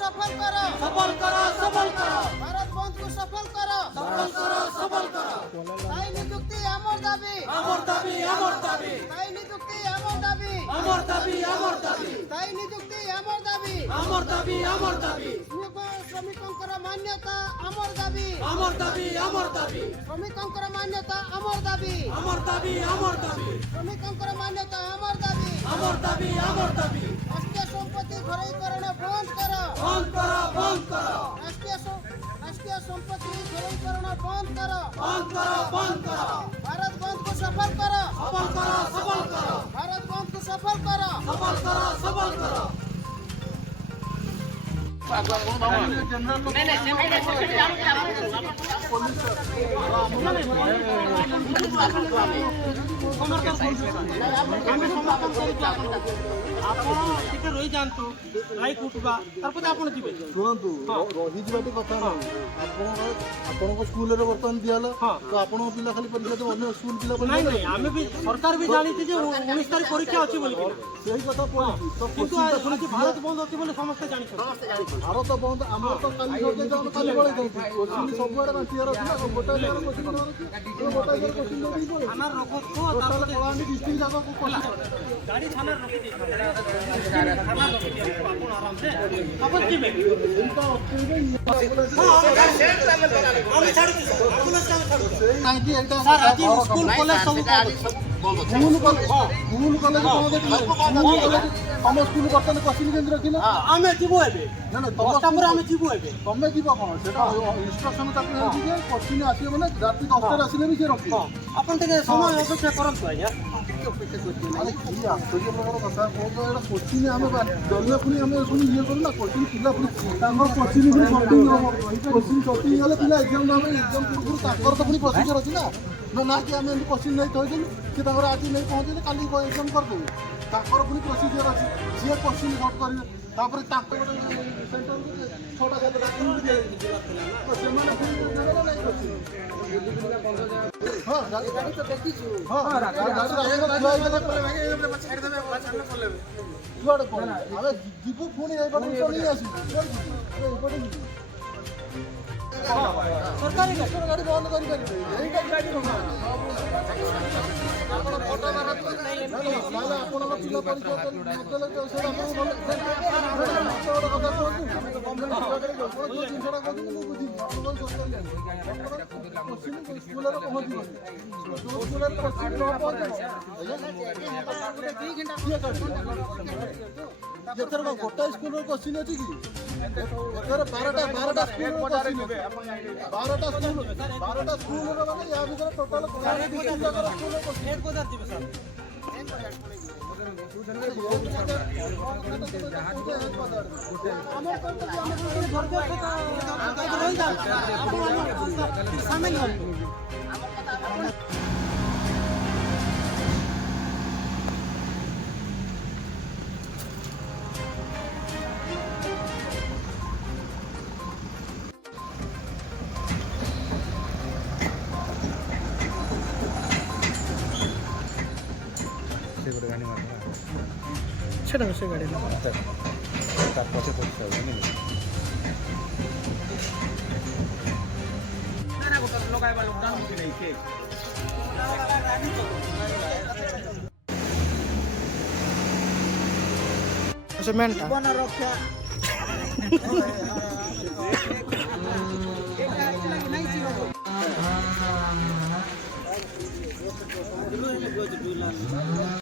সফল করো, সফল করো, সফল করো, ভারত বন্ধকে সফল করো, সফল করো, সফল করো। তাই নিযুক্তি আমার দাবি, আমার দাবি, আমার দাবি, তাই নিযুক্তি আমার দাবি, আমার দাবি, আমার দাবি, তাই নিযুক্তি আমার দাবি, আমার দাবি, আমার দাবি, শ্রমিকଙ୍କର মান্যতা আমার দাবি, আমার দাবি, আমার দাবি, শ্রমিকଙ୍କର মান্যতা আমার দাবি, আমার দাবি, আমার দাবি, শ্রমিকଙ୍କର মান্যতা আমার দাবি, আমার দাবি, আমার দাবি। রাষ্ট্রীয় সম্পত্তি ঘরোইকরণ বন্ধ করো, বন্ধ করো, বন্ধ করো, রাষ্ট্রীয় সম্পত্তি ঘরোইকরণ বন্ধ করো, বন্ধ করো, বন্ধ করো, ভারত বন্ধকে সফল করো, সফল করো, সফল করো, ভারত বন্ধকে সফল করো। সফল করো, সফল করো। ଆପଣ ଟିକେ ରହିଯାଆନ୍ତୁ ରାଇଟ୍ ଉଠିବା ତାପରେ ଆପଣ ଯିବେ। ଶୁଣନ୍ତୁ ରହିଯିବାଟି କଥା ନାହିଁ ଆପଣଙ୍କ ସ୍କୁଲରେ ବର୍ତ୍ତମାନ ଦିଆହେଲା ତ ଆପଣଙ୍କ ପିଲା ଖାଲି ପରୀକ୍ଷା ଦେବ ଅନ୍ୟ ସ୍କୁଲ ପିଲା ନାଇଁ ନାଇଁ ଆମେ ବି ସରକାର ବି ଜାଣିଛି ଯେ 19 ତାରିଖ ପରୀକ୍ଷା ଅଛି ବୋଲି ସେଇ କଥା ପଡ଼ିଛି ତ କିନ୍ତୁ ଆଜି ଭାରତ ବନ୍ଦ ଅଛି ବୋଲି ସମସ୍ତେ ଜାଣିଛନ୍ତି। ଭାରତ ବନ୍ଦ ଆମର ତ କାଲି ସରିଯାଇ କାଲି ପଳେଇ ଯାଉଛି କୋଶ୍ଚିନ୍ ସବୁଆଡ଼େ ବାଣ୍ଟିବାର ଅଛି ନା ଗୋଟାଏ ଜାଗାରେ କୋଶ୍ଚିନ୍ ଦେବାର ଅଛି ଗୋଟାଏ ଜାଗାରେ କୋଶ୍ଚିନ୍ ଦେଇକି ପଳେଇ ଥାନାରେ ରଖୁଛୁ ଟୋଟାଲ କଳାହାଣ୍ଡି ଡିଷ୍ଟ୍ରିକ୍ଟ ଯାକ ଗାଡ଼ି ଥାନାରେ ରଖିଦେଇଛୁ ଥାନାରେ ରଖିଦିଅନ୍ତୁ ଆପଣ ଆରାମସେ ଆପଣ ଯିବେ। ଆମେ ଛାଡୁଛୁ ସାର୍ ଆମ୍ବୁଲାନ୍ସ ଆମେ ଛାଡୁଛୁ କାହିଁକି ଏଇଟା ସାର୍ ଆଜି ସ୍କୁଲ କଲେଜ ସବୁ ସ୍କୁଲ କଲେଜ ବନ୍ଦ ତମ ସ୍କୁଲ ବର୍ତ୍ତମାନ କୋଶ୍ଚିନ୍ କେମିତି ରଖିଲ ଆମେ ଯିବୁ ଏବେ ନା ନା ଦଶଟା ପରେ ଆମେ ଯିବୁ ଏବେ। ତମେ ଯିବ କଣ ସେଟା ଇନଷ୍ଟ୍ରକ୍ସନ ତାକୁ ହେଉଛି ଯେ କୋଶ୍ଚିନ୍ ଆସିବ ମାନେ ରାତି 10ଟାରେ ଆସିଲେ ବି ସେ ରଖିବ ଆପଣ ଟିକେ ସମୟ ଅପେକ୍ଷା କରନ୍ତୁ ଆଜ୍ଞା। ଆରେ କି ଆଶ୍ଚର୍ଯ୍ୟ ପ୍ରକାର କଥା କହୁଛ ଏଇଟା କୋଶ୍ଚିନ୍ ଆମେ ଜନ୍ମ ପୁଣି ଆମେ ପୁଣି ଇଏ କରୁ ନା କୋଶ୍ଚିନ୍ ପିଲା ପୁଣି ତାଙ୍କର କୋଶ୍ଚିନ୍ ପୁଣି ସଟିଂ ହବ କୋଶ୍ଚିନ୍ ସଟିଂ ହେଲେ ପିଲା ଏକ୍ଜାମ୍ ଦେବେ ଏକ୍ଜାମ୍ ପୂର୍ବରୁ ତାଙ୍କର ତ ପୁଣି ପ୍ରୋସିଜର ଅଛି ନା ନା କି ଆମେ ଏମିତି କୋଶ୍ଚିନ୍ ନେଇ ଥୋଇଦେଲୁ ସେ ତାଙ୍କର ଆଜି ନେଇ ପହଞ୍ଚେଇଲେ କାଲି ଏକ୍ଜାମ୍ କରିଦେବେ ତାଙ୍କର ପୁଣି ପ୍ରୋସିଜର ଅଛି ସିଏ କୋଶ୍ଚିନ୍ ସଟ୍ କରିବେ ତାପରେ ତାଙ୍କ ଗୋଟେ ସେଣ୍ଟରକୁ 6ଟା 7ଟା ସେମାନେ ପୁଣି ନେବେ ନା ନାହିଁ କୋଶ୍ଚିନ୍ ହଁ ଗାଡ଼ି ତ ଦେଖିଛୁ ହଁ ଯୁଆଡ଼େ କ'ଣ ଆମେ ଯିବୁ ପୁଣି ଏଇପଟେ ନେଇ ଆସିବୁ ଏଇପଟେ ଯିବୁ ସରକାରୀ ଗାଡ଼ି ବନ୍ଦ କରିପାରିବେ ଏଇଟା ଗାଡ଼ି ଆପଣଙ୍କ ପିଲା ପରୀକ୍ଷା ଦେଲେ ସେଇଟା ଜିନିଷଟା କହୁଛନ୍ତି ମୁଁ ବୁଝିବି ସ୍କୁଲରେ ପହଞ୍ଚିବନି ସ୍କୁଲରେ କୋଶ୍ଚିନ୍ ନ ପହଞ୍ଚିବ ଏଥର କ'ଣ ଗୋଟାଏ ସ୍କୁଲର କୋଶ୍ଚିନ୍ ଅଛି କି ଏଥର 12ଟା ସ୍କୁଲର ମାନେ ୟା ଭିତରେ ଟୋଟାଲ সেটা সে গাড়ি তার পথে পড়তে হবে মেনটা জীবন রক্ষা